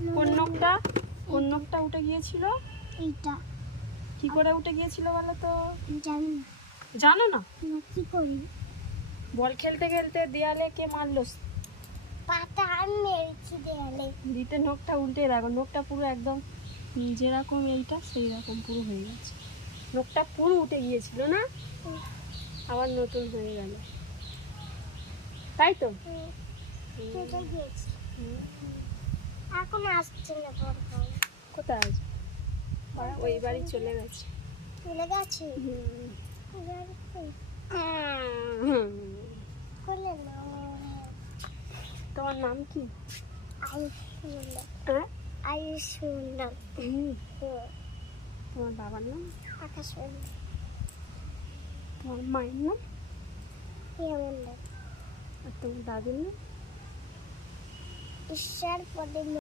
কোন নখটা উঠে গিয়েছিল? এইটা। কি করে উঠে গিয়েছিল বলো তো? জানি না। জানো না? না, কি করি? বল খেলতে খেলতে দেয়ালে কে মারলো? পাটা আমি মেরেছি দেয়ালে। দিতে নখটা উল্টে দেখো, নখটা পুরো একদম যেরকম এইটা সেই রকম পুরো হয়ে গেছে। নখটা পুরো উঠে গিয়েছিল না, আবার নতুন হয়ে গেল, তাই তো? উঠে গিয়েছি। এখন আসছে না পড়া। কোথায় আছে? ওই বাড়ি চলে গেছে। চলে গেছে। খুলে না। তোমার নাম কি? আয়ুষ মন্ডল। হ্যাঁ, আয়ুষ মন্ডল। তোমার বাবার নাম? আকাশ মন্ডল। তোমার মায়ের নাম? প্রিয়া মন্ডল। আর তোমার দাদির নাম? ঈশ্বর পদে